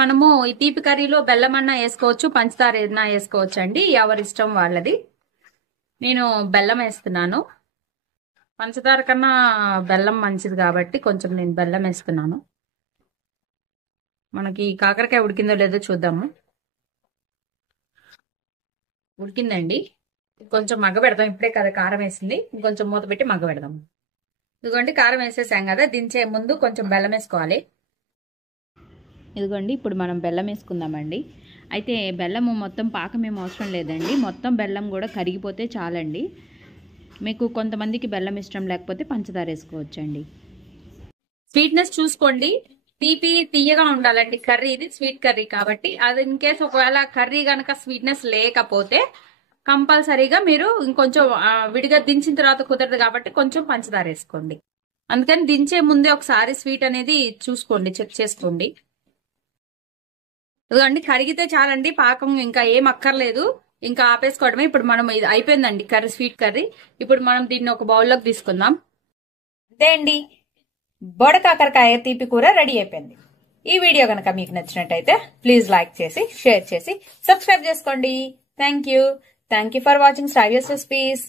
మనము ఈ తీపి కర్రీలో బెల్లం అన్నా వేసుకోవచ్చు, పంచదార ఏదైనా వేసుకోవచ్చు అండి, ఎవరి ఇష్టం వాళ్ళది. నేను బెల్లం వేస్తున్నాను. పంచదార కన్నా బెల్లం మంచిది కాబట్టి కొంచెం నేను బెల్లం వేస్తున్నాను. మనకి కాకరకాయ ఉడికిందో లేదో చూద్దాము. ఉడికిందండి. కొంచెం మగ్గ పెడదాం. ఇప్పుడే కదా కారం వేసింది, ఇంకొంచెం మూత పెట్టి మగ్గ పెడదాం. ఇదిగోండి కారం వేసేసాం కదా, దించే ముందు కొంచెం బెల్లం వేసుకోవాలి. ఇదిగోండి ఇప్పుడు మనం బెల్లం వేసుకుందామండి. అయితే బెల్లము మొత్తం పాకం ఏం అవసరం లేదండి, మొత్తం బెల్లం కూడా కరిగిపోతే చాలండి. మీకు కొంతమందికి బెల్లం ఇష్టం లేకపోతే పంచదార వేసుకోవచ్చండి. స్వీట్నెస్ చూసుకోండి, తీపి తీయగా ఉండాలండి కర్రీ. ఇది స్వీట్ కర్రీ కాబట్టి అది ఇన్ కేస్ ఒకవేళ కర్రీ గనక స్వీట్నెస్ లేకపోతే కంపల్సరీగా మీరు ఇంకొంచెం విడిగా దించిన తర్వాత కుదరదు కాబట్టి కొంచెం పంచదార వేసుకోండి. అందుకని దించే ముందే ఒకసారి స్వీట్ అనేది చూసుకోండి, చెక్ చేసుకోండి. ఇదిగోండి కరిగితే చాలండి, పాకం ఇంకా ఏం అక్కర్లేదు, ఇంకా ఆపేసుకోవడమే. ఇప్పుడు మనం ఇది అయిపోయిందండి కర్రీ, స్వీట్ కర్రీ. ఇప్పుడు మనం దీన్ని ఒక బౌల్లోకి తీసుకుందాం. అంతే అండి, బోడ కాకరకాయ తీపి కూర రెడీ అయిపోయింది. ఈ వీడియో కనుక మీకు నచ్చినట్టయితే ప్లీజ్ లైక్ చేసి, షేర్ చేసి, సబ్స్క్రైబ్ చేసుకోండి. Thank you for watching Sravya's recipes.